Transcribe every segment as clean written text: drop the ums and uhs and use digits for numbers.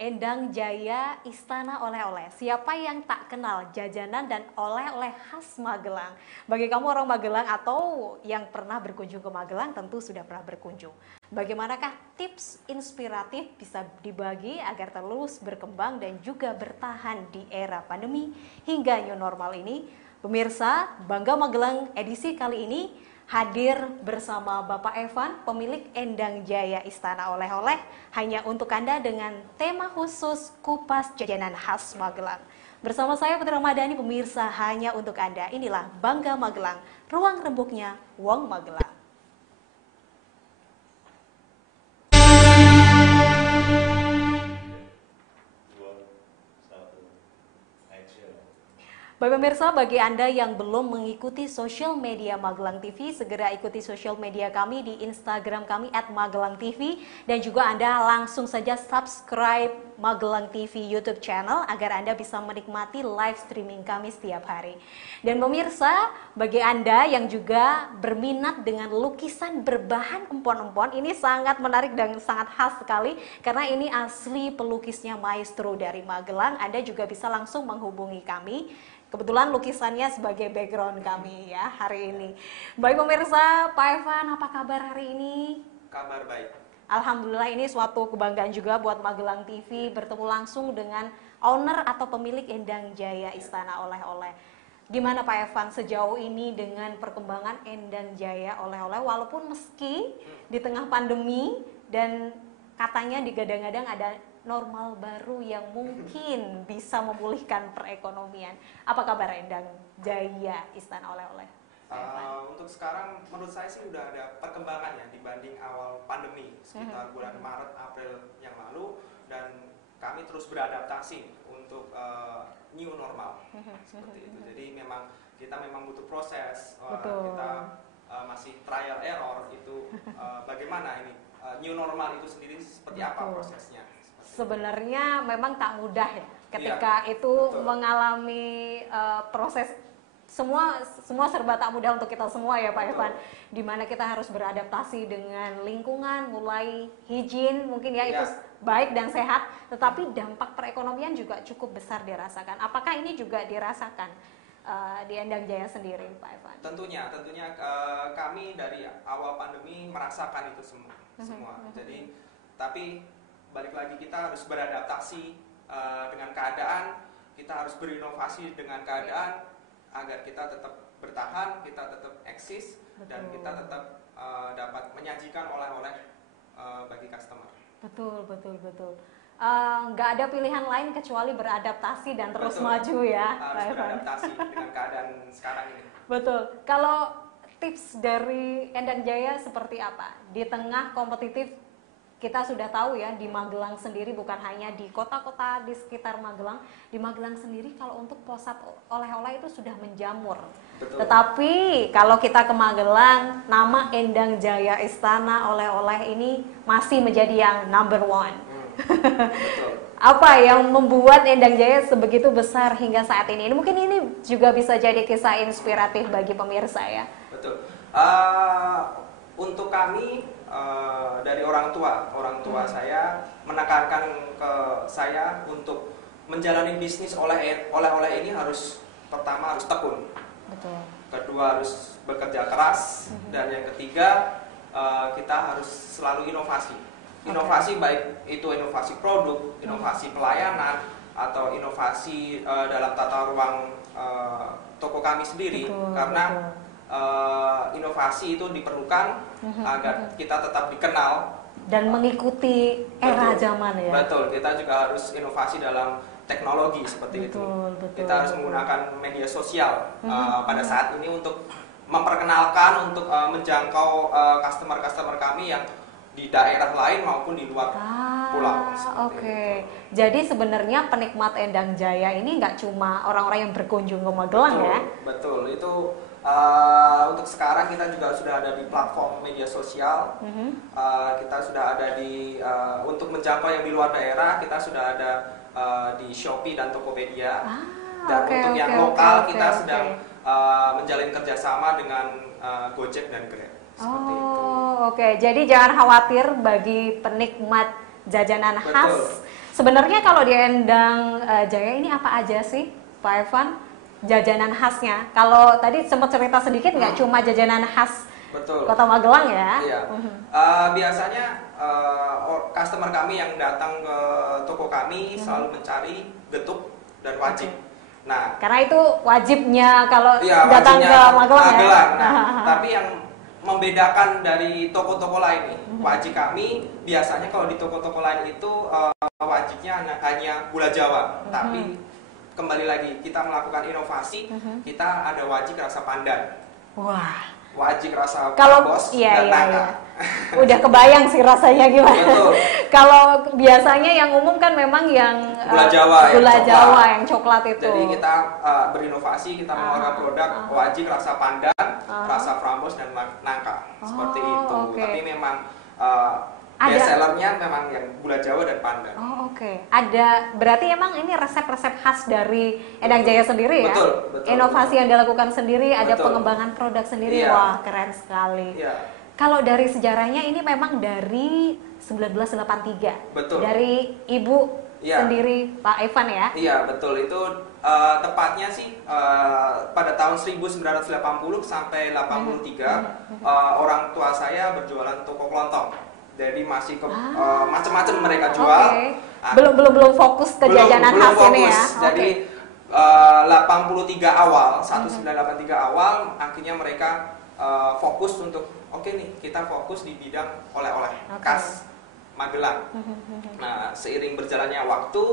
Endang Jaya Istana Oleh-oleh. Siapa yang tak kenal jajanan dan oleh-oleh khas Magelang? Bagi kamu orang Magelang atau yang pernah berkunjung ke Magelang tentu sudah pernah berkunjung. Bagaimanakah tips inspiratif bisa dibagi agar terus berkembang dan juga bertahan di era pandemi hingga new normal ini? Pemirsa, Bangga Magelang edisi kali ini hadir bersama Bapak Evan, pemilik Endang Jaya Istana Oleh-oleh, hanya untuk Anda dengan tema khusus kupas jajanan khas Magelang. Bersama saya Putri Ramadhani, pemirsa hanya untuk Anda. Inilah Bangga Magelang, ruang rembuknya Wong Magelang. Baik pemirsa, bagi Anda yang belum mengikuti sosial media Magelang TV, segera ikuti sosial media kami di Instagram kami @magelangtv, dan juga Anda langsung saja subscribe Magelang TV YouTube channel agar Anda bisa menikmati live streaming kami setiap hari. Dan pemirsa, bagi Anda yang juga berminat dengan lukisan berbahan empon-empon, ini sangat menarik dan sangat khas sekali karena ini asli pelukisnya maestro dari Magelang. Anda juga bisa langsung menghubungi kami. Kebetulan lukisannya sebagai background kami ya hari ini. Baik pemirsa, Pak Evan, apa kabar hari ini? Kabar baik. Alhamdulillah, ini suatu kebanggaan juga buat Magelang TV bertemu langsung dengan owner atau pemilik Endang Jaya Istana Oleh-oleh. Gimana Pak Evan sejauh ini dengan perkembangan Endang Jaya Oleh-oleh walaupun meski di tengah pandemi dan katanya digadang-gadang ada normal baru yang mungkin bisa memulihkan perekonomian. Apa kabar Endang Jaya Istana Oleh-oleh? Untuk sekarang menurut saya sih udah ada perkembangan ya dibanding awal pandemi sekitar bulan Maret April yang lalu, dan kami terus beradaptasi untuk new normal seperti itu. Jadi kita memang butuh proses, kita masih trial error itu bagaimana ini new normal itu sendiri seperti apa prosesnya. Sebenarnya memang tak mudah ya ketika itu mengalami proses semua serba tak mudah untuk kita semua ya Pak Evan, dimana kita harus beradaptasi dengan lingkungan, mulai higien mungkin ya itu baik dan sehat, tetapi dampak perekonomian juga cukup besar dirasakan. Apakah ini juga dirasakan di Endang Jaya sendiri Pak Evan? Tentunya kami dari awal pandemi merasakan itu semua. Jadi tapi balik lagi kita harus beradaptasi dengan keadaan, kita harus berinovasi dengan keadaan agar kita tetap bertahan, kita tetap eksis, dan kita tetap dapat menyajikan oleh-oleh bagi customer. Betul. Nggak ada pilihan lain kecuali beradaptasi dan terus maju ya. Harus beradaptasi dengan keadaan sekarang ini. Betul. Kalau tips dari Endang Jaya seperti apa? Di tengah kompetitif, kita sudah tahu ya di Magelang sendiri, bukan hanya di kota-kota di sekitar Magelang, di Magelang sendiri kalau untuk pusat oleh-oleh itu sudah menjamur. Betul. Tetapi kalau kita ke Magelang, nama Endang Jaya Istana Oleh-oleh ini masih menjadi yang number one. Betul. Apa yang membuat Endang Jaya sebegitu besar hingga saat ini? Mungkin ini juga bisa jadi kisah inspiratif bagi pemirsa ya. Betul. Untuk kami dari orang tua saya menekankan ke saya untuk menjalani bisnis oleh-oleh ini pertama harus tekun. Betul. Kedua harus bekerja keras, dan yang ketiga kita harus selalu inovasi. Inovasi baik itu inovasi produk, inovasi pelayanan, atau inovasi dalam tata ruang toko kami sendiri. Karena inovasi itu diperlukan agar kita tetap dikenal dan mengikuti era zaman ya. Betul, kita juga harus inovasi dalam teknologi seperti itu. Kita harus menggunakan media sosial pada saat ini untuk memperkenalkan, untuk menjangkau customer kami yang di daerah lain maupun di luar pulau. Oke. Jadi sebenarnya penikmat Endang Jaya ini nggak cuma orang-orang yang berkunjung ke Magelang ya? Betul, itu untuk sekarang kita juga sudah ada di platform media sosial. Kita sudah ada di untuk menjangkau yang di luar daerah, kita sudah ada di Shopee dan Tokopedia. Dan untuk yang lokal kita sedang menjalin kerjasama dengan Gojek dan Grab. Seperti itu. Oke. Jadi jangan khawatir bagi penikmat jajanan khas Sebenarnya kalau di Endang Jaya ini apa aja sih, Pak Evan? Jajanan khasnya. Kalau tadi sempat cerita sedikit nggak cuma jajanan khas Betul. Kota Magelang ya? Iya. Biasanya customer kami yang datang ke toko kami selalu mencari getuk dan wajib. Nah, Karena itu wajibnya kalau iya, datang wajibnya ke Magelang ya. Nah, tapi yang membedakan dari toko-toko lain nih, wajib kami biasanya kalau di toko-toko lain itu wajibnya hanya gula Jawa. Tapi kembali lagi kita melakukan inovasi, kita ada wajib rasa pandan. Wah. Wajib rasa Kalau bos iya, dan iya, nangka. iya. Udah kebayang sih rasanya gimana. Betul. Kalau biasanya yang umum kan memang yang Gula Jawa, gula yang Jawa coklat. yang coklat itu. Jadi kita berinovasi, kita mengeluarkan produk wajib rasa pandan, rasa frambos dan nangka. Seperti itu. Oke. Tapi memang Ada- best sellernya memang yang gula Jawa dan pandan. Oh, oke. Ada, berarti emang ini resep-resep khas dari Endang Jaya sendiri ya? Betul, betul. Inovasi yang dilakukan sendiri, ada Betul. pengembangan produk sendiri. Iya. Wah, keren sekali. Iya. Kalau dari sejarahnya ini memang dari 1983. Betul. Dari Ibu Iya. sendiri, Pak Evan ya? Iya, betul. Itu tepatnya sih pada tahun 1980 sampai 83 orang tua saya berjualan toko kelontong. Jadi masih macam-macam mereka jual. Oke. Belum fokus ke jajanan khas ini ya. Jadi Oke. 83 awal, 1983 awal akhirnya mereka fokus untuk oke nih, kita fokus di bidang oleh-oleh khas Magelang. Nah, seiring berjalannya waktu,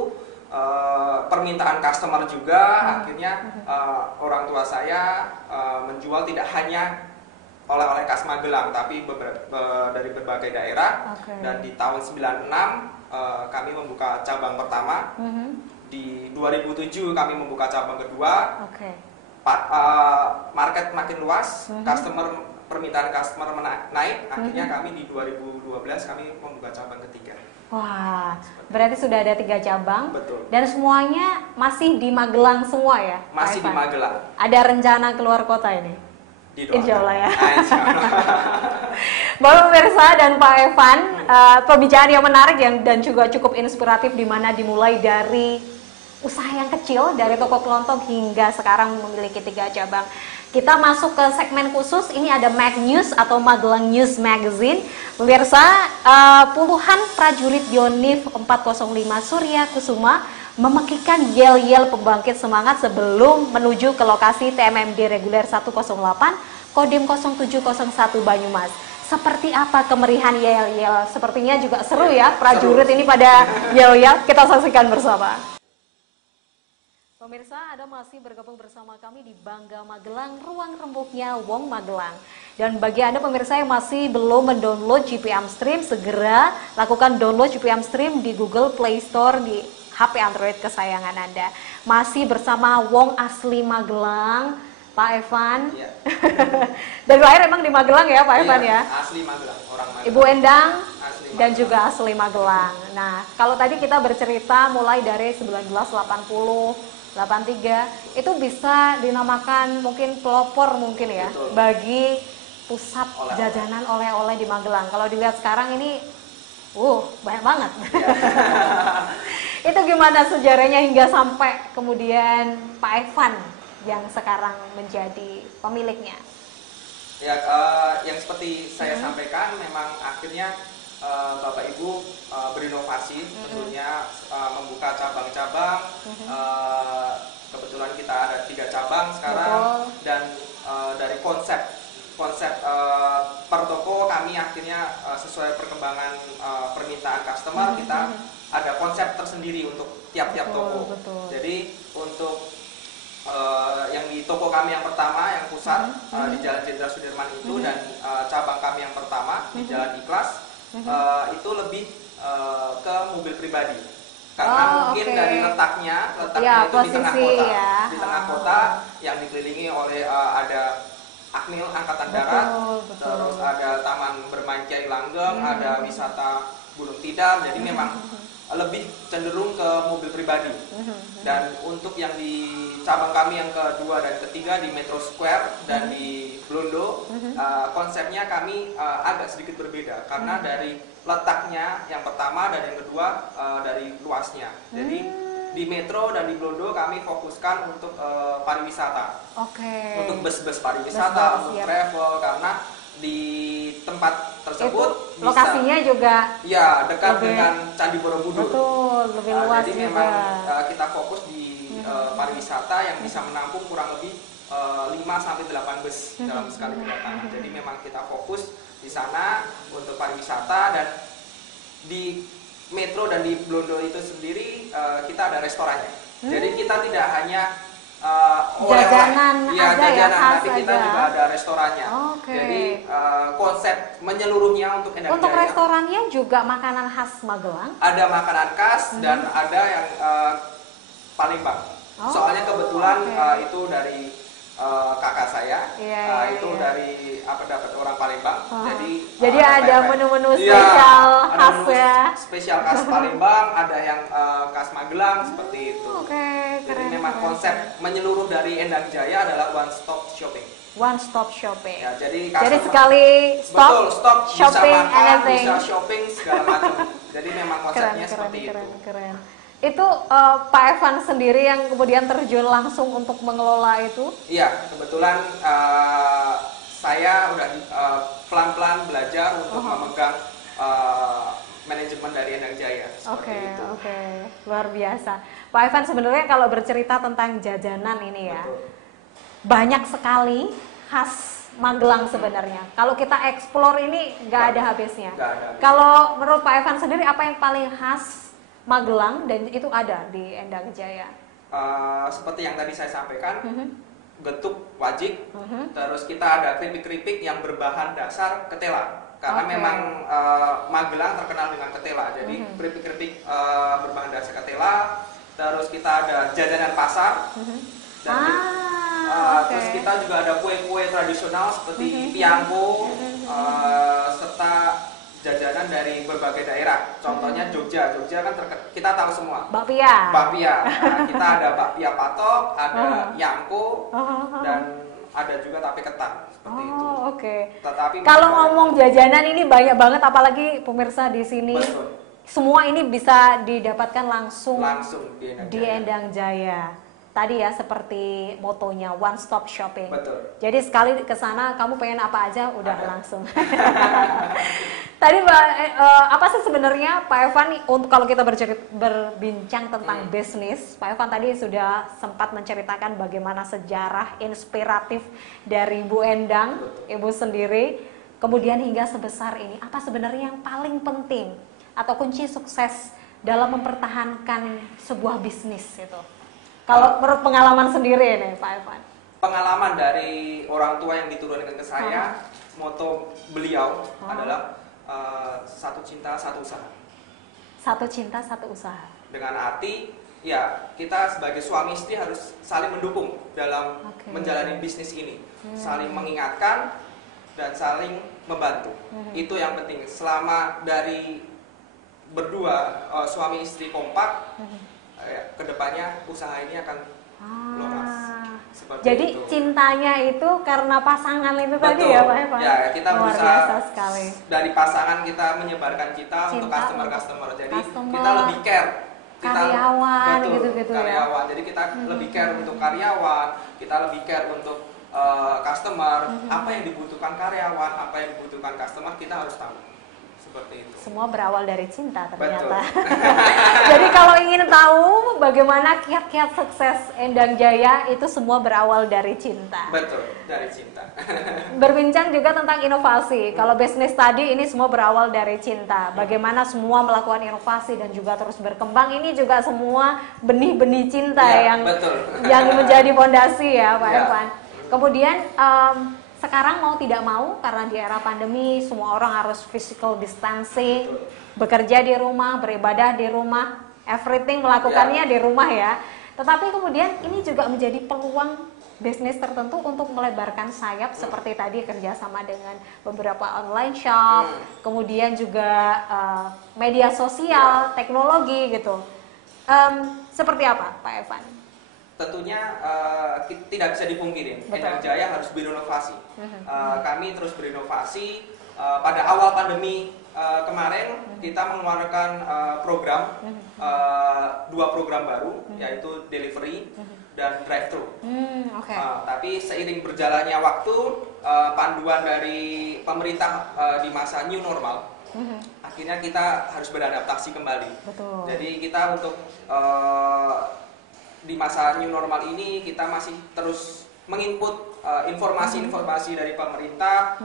permintaan customer juga, akhirnya orang tua saya menjual tidak hanya oleh-oleh khas Magelang, tapi dari berbagai daerah. Oke. Dan di tahun 96 kami membuka cabang pertama. Di 2007 kami membuka cabang kedua. Oke. Market makin luas, permintaan customer naik. Akhirnya kami di 2012 kami membuka cabang ketiga. Wah, berarti sudah ada 3 cabang. Betul. Dan semuanya masih di Magelang semua ya? Pak Masih di Evan? Magelang. Ada rencana keluar kota ini? Didoakan. Insya Allah ya. Insya Allah. Bapak pemirsa dan Pak Evan, pembicaraan yang menarik dan juga cukup inspiratif, di mana dimulai dari usaha yang kecil, dari toko kelontong hingga sekarang memiliki 3 cabang. Kita masuk ke segmen khusus, ini ada Mag News atau Magelang News Magazine. Pemirsa, puluhan prajurit Yonif 405 Surya Kusuma memekikan yel-yel pembangkit semangat sebelum menuju ke lokasi TMMD reguler 108 Kodim 0701 Banyumas. Seperti apa kemerihan yel-yel? Sepertinya juga seru ya, prajurit ini pada yel-yel. Kita saksikan bersama. Pemirsa, Anda masih bergabung bersama kami di Bangga Magelang, ruang rembuknya Wong Magelang. Dan bagi Anda pemirsa yang masih belum mendownload GPM Stream, segera lakukan download GPM Stream di Google Play Store di HP Android kesayangan Anda. Masih bersama Wong asli Magelang, Pak Evan. Iya. Dan lahir emang di Magelang ya, Pak Evan ya? Asli Magelang, orang Magelang. Ibu Endang Asli dan Magelang. juga asli Magelang. Nah, kalau tadi kita bercerita mulai dari 1980, 83, itu bisa dinamakan mungkin pelopor mungkin ya. Betul. Bagi pusat Oleh-oleh. jajanan oleh-oleh di Magelang. Kalau dilihat sekarang ini, banyak banget. Itu gimana sejarahnya hingga sampai kemudian Pak Evan yang sekarang menjadi pemiliknya? Ya, yang seperti saya sampaikan, memang akhirnya Bapak Ibu berinovasi, tentunya membuka cabang-cabang. Kebetulan kita ada 3 cabang sekarang. Betul. Dan dari konsep per toko kami akhirnya sesuai perkembangan permintaan customer, kita ada konsep tersendiri untuk tiap-tiap toko. Betul. Jadi untuk yang di toko kami yang pertama yang pusat di Jalan Jenderal Sudirman itu, dan cabang kami yang pertama di Jalan Ikhlas itu lebih ke mobil pribadi, karena mungkin oke. dari letaknya Ya, itu di tengah posisi kota, ya. di tengah kota yang dikelilingi oleh ada Akmil Angkatan Darat, Betul. terus ada Taman Bermain Kiai Langgeng, ada wisata Gunung Tidar, jadi memang lebih cenderung ke mobil pribadi. Dan untuk yang di cabang kami yang kedua dan ketiga di Metro Square dan di Blondo, konsepnya kami agak sedikit berbeda, karena dari letaknya yang pertama dan yang kedua dari luasnya. Jadi di Metro dan di Blondo kami fokuskan untuk pariwisata. Oke. Untuk bus-bus pariwisata, untuk travel, karena di tempat tersebut itu lokasinya juga ya dekat dengan Candi Borobudur. Betul, lebih luas jadi juga. memang kita fokus di pariwisata yang bisa menampung kurang lebih 5-8 bus dalam sekali kedatangan. Jadi memang kita fokus di sana untuk pariwisata, dan di Metro dan di Blondo itu sendiri kita ada restorannya. Jadi kita tidak hanya jajanan ya, aja jajanan, ya, khas tapi kita aja. juga ada restorannya. Jadi konsep menyeluruhnya untuk Endang Untuk Jaya. restorannya juga makanan khas Magelang. Ada makanan khas dan ada yang Palembang. Soalnya kebetulan itu dari kakak saya, itu dari dapat orang Palembang. Jadi ada menu-menu spesial khas ya. Spesial khas Palembang, ada yang khas Magelang seperti itu. Jadi memang konsep menyeluruh dari Endang Jaya adalah one stop shopping. One stop shopping. Ya, jadi sekali stop, stop shopping, bisa makan, anything. bisa shopping segala macam. Jadi memang konsepnya seperti itu. Keren. Itu Pak Evan sendiri yang kemudian terjun langsung untuk mengelola itu? Iya, kebetulan saya udah pelan-pelan belajar untuk memegang manajemen dari Endang Jaya. Oke, luar biasa. Pak Evan, sebenarnya kalau bercerita tentang jajanan ini ya, banyak sekali khas Magelang sebenarnya. Kalau kita explore ini nggak ada habisnya. Kalau menurut Pak Evan sendiri, apa yang paling khas Magelang dan itu ada di Endang Jaya? Seperti yang tadi saya sampaikan, getuk wajik, terus kita ada keripik-keripik yang berbahan dasar ketela. Karena memang Magelang terkenal dengan ketela, jadi keripik-keripik berbahan dasar ketela. Terus kita ada jajanan pasar, dan terus kita juga ada kue-kue tradisional seperti piangko, serta jajanan dari berbagai daerah. Contohnya Jogja kan kita tahu semua. Bakpia. Nah, kita ada bakpia patok, ada yangko, dan ada juga tape ketan seperti itu. Tetapi kalau ngomong jajanan ini banyak banget, apalagi pemirsa di sini. Betul. Semua ini bisa didapatkan langsung di Endang Jaya. Tadi ya seperti motonya one stop shopping. Betul. Jadi sekali ke sana kamu pengen apa aja udah langsung. Tadi apa sih sebenarnya Pak Evan untuk kalau kita berbincang tentang bisnis, Pak Evan tadi sudah sempat menceritakan bagaimana sejarah inspiratif dari Bu Endang, Ibu sendiri, kemudian hingga sebesar ini. Apa sebenarnya yang paling penting atau kunci sukses dalam mempertahankan sebuah bisnis itu? Kalau menurut pengalaman sendiri nih Pak Evan. Pengalaman dari orang tua yang diturunkan ke saya, moto beliau adalah satu cinta satu usaha. Satu cinta satu usaha. Dengan arti ya kita sebagai suami istri harus saling mendukung dalam menjalani bisnis ini, saling mengingatkan dan saling membantu. Itu yang penting. Selama dari berdua suami istri kompak, kedepannya usaha ini akan lolos. Jadi itu. Cintanya itu karena pasangan itu tadi ya Pak Evan? Ya, kita luar berusaha biasa sekali. Dari pasangan kita menyebarkan cinta untuk customer. Jadi kita lebih care. Karyawan gitu-gitu karyawan. ya. Jadi kita lebih care untuk karyawan, kita lebih care untuk customer. Apa yang dibutuhkan karyawan, apa yang dibutuhkan customer, kita harus tahu. Seperti itu. Semua berawal dari cinta ternyata. Jadi kalau ingin tahu bagaimana kiat-kiat sukses Endang Jaya, itu semua berawal dari cinta. Betul, dari cinta. Berbincang juga tentang inovasi. Kalau bisnis tadi ini semua berawal dari cinta. Bagaimana semua melakukan inovasi dan juga terus berkembang, ini juga semua benih-benih cinta yang menjadi fondasi ya Pak Evan. Kemudian sekarang mau tidak mau karena di era pandemi semua orang harus physical distancing, bekerja di rumah, beribadah di rumah, everything melakukannya di rumah ya. Tetapi kemudian ini juga menjadi peluang bisnis tertentu untuk melebarkan sayap seperti tadi kerjasama dengan beberapa online shop, kemudian juga media sosial, teknologi gitu. Seperti apa Pak Evan? Tentunya tidak bisa dipungkiri, Endang Jaya harus berinovasi. Kami terus berinovasi. Pada awal pandemi kemarin kita mengeluarkan program, 2 program baru, yaitu delivery dan drive-thru. Tapi seiring berjalannya waktu, panduan dari pemerintah di masa new normal, akhirnya kita harus beradaptasi kembali. Betul. Jadi kita untuk di masa new normal ini kita masih terus menginput informasi-informasi dari pemerintah,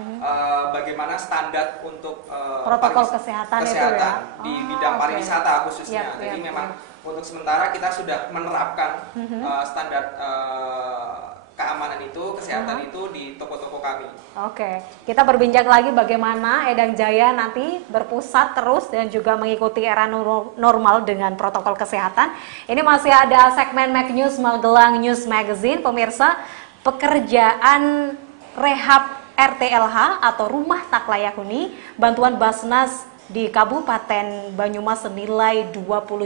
bagaimana standar untuk protokol kesehatan itu ya? di bidang pariwisata khususnya. Jadi memang untuk sementara kita sudah menerapkan standar keamanan itu, kesehatan itu di toko-toko kami. Oke, kita berbincang lagi bagaimana Edang Jaya nanti berpusat terus dan juga mengikuti era normal dengan protokol kesehatan. Ini masih ada segmen Mac News Magelang News Magazine, pemirsa. Pekerjaan rehab RTLH atau Rumah Tak Layak Huni, bantuan Basnas di Kabupaten Banyumas senilai 20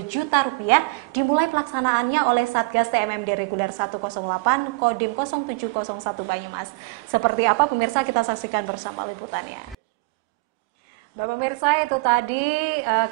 juta rupiah dimulai pelaksanaannya oleh Satgas TMMD Reguler 108 Kodim 0701 Banyumas. Seperti apa pemirsa, kita saksikan bersama liputannya. Bapak pemirsa, itu tadi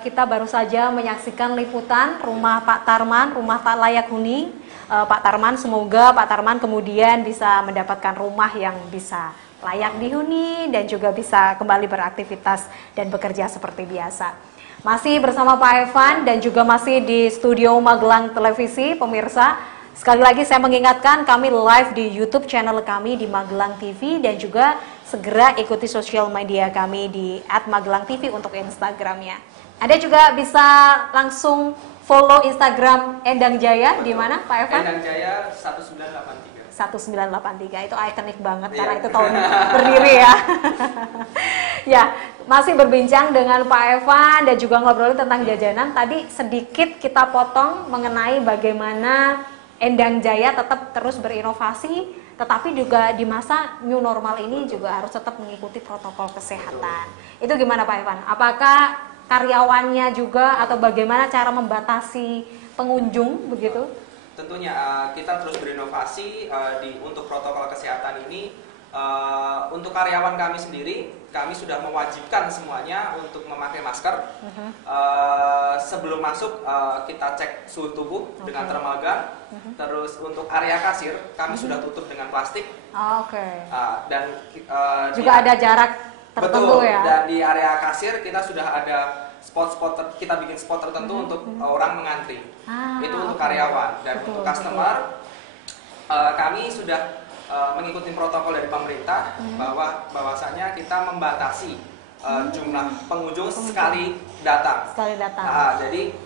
kita baru saja menyaksikan liputan rumah Pak Tarman, Rumah Tak Layak Huni. Pak Tarman, semoga Pak Tarman kemudian bisa mendapatkan rumah yang bisa layak dihuni dan juga bisa kembali beraktivitas dan bekerja seperti biasa. Masih bersama Pak Evan dan juga masih di studio Magelang Televisi, pemirsa. Sekali lagi saya mengingatkan, kami live di YouTube channel kami di Magelang TV dan juga segera ikuti sosial media kami di @magelangtv untuk Instagramnya. Anda juga bisa langsung follow Instagram Endang Jaya di mana Pak Evan? Endang Jaya 1983. 1983 itu ikonik banget karena itu tahun berdiri ya. Ya, masih berbincang dengan Pak Evan dan juga ngobrolin tentang jajanan. Tadi sedikit kita potong mengenai bagaimana Endang Jaya tetap terus berinovasi, tetapi juga di masa new normal ini juga harus tetap mengikuti protokol kesehatan. Itu gimana Pak Evan? Apakah karyawannya juga atau bagaimana cara membatasi pengunjung begitu? Tentunya kita terus berinovasi untuk protokol kesehatan ini. Untuk karyawan kami sendiri, kami sudah mewajibkan semuanya untuk memakai masker. Sebelum masuk kita cek suhu tubuh dengan thermal gun. Terus untuk area kasir kami sudah tutup dengan plastik. Dan juga ada jarak tertentu. Betul, ya. Dan di area kasir kita sudah ada spot-spot, kita bikin spot tertentu untuk orang mengantri. Itu untuk karyawan. Dan untuk customer, kami sudah mengikuti protokol dari pemerintah bahwasanya kita membatasi jumlah pengunjung sekali datang. Jadi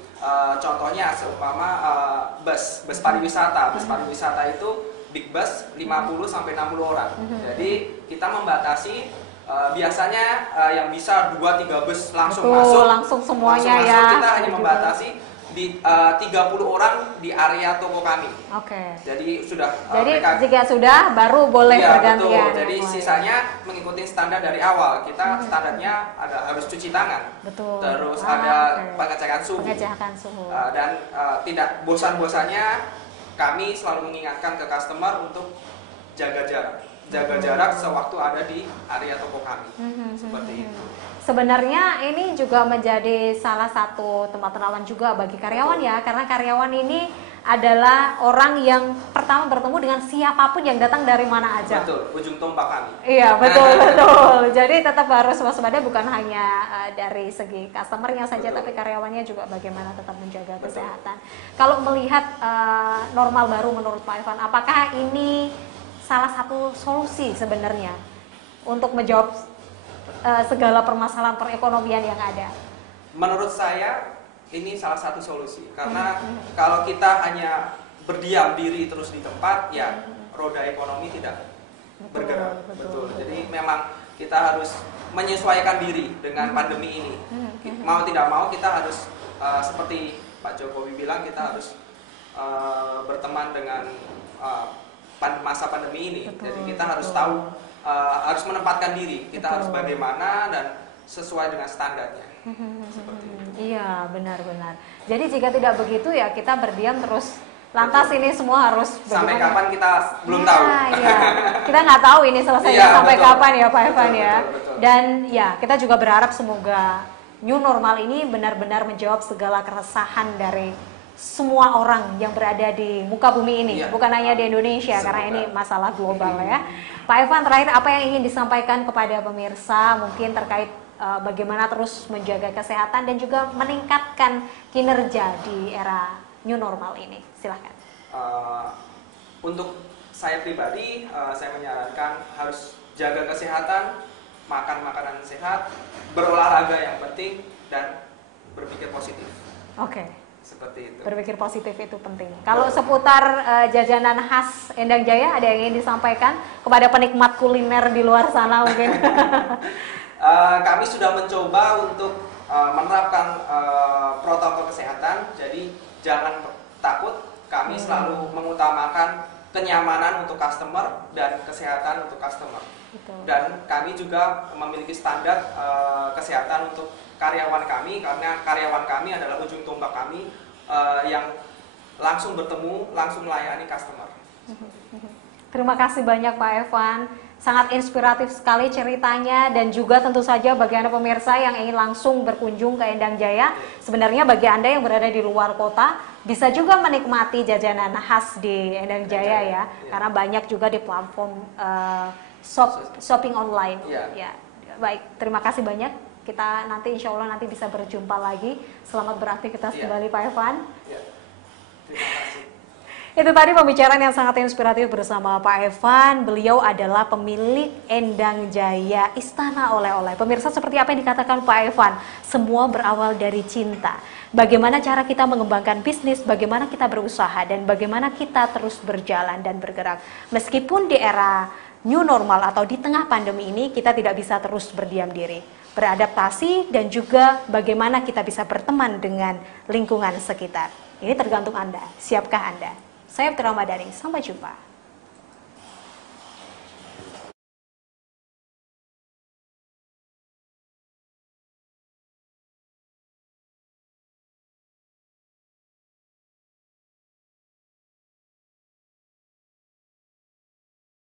contohnya seumpama bus pariwisata. Bus pariwisata itu big bus 50 sampai 60 orang. Jadi kita membatasi biasanya yang bisa 2-3 bus langsung masuk. Langsung semuanya ya. Kita hanya membatasi di 30 orang di area toko kami. Jadi sudah. Jadi jika sudah baru boleh bergantian. Betul. Jadi sisanya mengikuti standar dari awal. Kita standarnya harus cuci tangan. Terus ada pengecekan suhu. Dan tidak bosan-bosannya kami selalu mengingatkan ke customer untuk jaga jarak sewaktu ada di area toko kami. Seperti itu. Sebenarnya ini juga menjadi salah satu tempat terawan juga bagi karyawan ya, karena karyawan ini adalah orang yang pertama bertemu dengan siapapun yang datang dari mana aja. Betul, ujung tombak kami. Iya, betul. Jadi tetap harus waspada, bukan hanya dari segi customernya saja, tapi karyawannya juga bagaimana tetap menjaga kesehatan. Kalau melihat normal baru menurut Pak Evan, apakah ini salah satu solusi sebenarnya untuk menjawab segala permasalahan perekonomian yang ada? Menurut saya ini salah satu solusi, karena kalau kita hanya berdiam diri terus di tempat, ya roda ekonomi tidak bergerak. Betul. Jadi memang kita harus menyesuaikan diri dengan pandemi ini. Mau tidak mau kita harus seperti Pak Jokowi bilang, kita harus berteman dengan masa pandemi ini. Jadi kita harus tahu, harus menempatkan diri, kita harus bagaimana dan sesuai dengan standarnya. Seperti itu. Iya, benar-benar. Jadi jika tidak begitu ya kita berdiam terus. Lantas ini semua harus sampai kapan kita belum tahu. Iya. Kita nggak tahu ini selesainya sampai kapan ya Pak Evan ya. Betul. Dan ya kita juga berharap semoga new normal ini benar-benar menjawab segala keresahan dari semua orang yang berada di muka bumi ini, Iya. bukan hanya di Indonesia, karena ini masalah global ya. Pak Evan, terakhir apa yang ingin disampaikan kepada pemirsa mungkin terkait bagaimana terus menjaga kesehatan dan juga meningkatkan kinerja di era new normal ini? Silahkan. Untuk saya pribadi, saya menyarankan harus jaga kesehatan, makan makanan sehat, berolahraga yang penting, dan berpikir positif. Oke. Seperti itu. Berpikir positif itu penting. Kalau seputar jajanan khas Endang Jaya, ada yang ingin disampaikan kepada penikmat kuliner di luar sana mungkin? Kami sudah mencoba untuk menerapkan protokol kesehatan, jadi jangan takut. Kami selalu mengutamakan kenyamanan untuk customer dan kesehatan untuk customer. Betul. Dan kami juga memiliki standar kesehatan untuk karyawan kami, karena karyawan kami adalah ujung tombak kami yang langsung bertemu, langsung melayani customer. Terima kasih banyak Pak Evan, sangat inspiratif sekali ceritanya, dan juga tentu saja bagi Anda pemirsa yang ingin langsung berkunjung ke Endang Jaya, sebenarnya bagi Anda yang berada di luar kota bisa juga menikmati jajanan khas di Endang Jaya ya, karena banyak juga di platform shopping online. Ya, baik, terima kasih banyak. Kita nanti insya Allah nanti bisa berjumpa lagi. Selamat beraktivitas kembali Pak Evan. Terima kasih. Itu tadi pembicaraan yang sangat inspiratif bersama Pak Evan. Beliau adalah pemilik Endang Jaya Istana Oleh-oleh. Pemirsa, seperti apa yang dikatakan Pak Evan, semua berawal dari cinta. Bagaimana cara kita mengembangkan bisnis, bagaimana kita berusaha, dan bagaimana kita terus berjalan dan bergerak. Meskipun di era new normal atau di tengah pandemi ini, kita tidak bisa terus berdiam diri, beradaptasi, dan juga bagaimana kita bisa berteman dengan lingkungan sekitar. Ini tergantung Anda. Siapkah Anda? Saya Putri Ramadhani, sampai jumpa.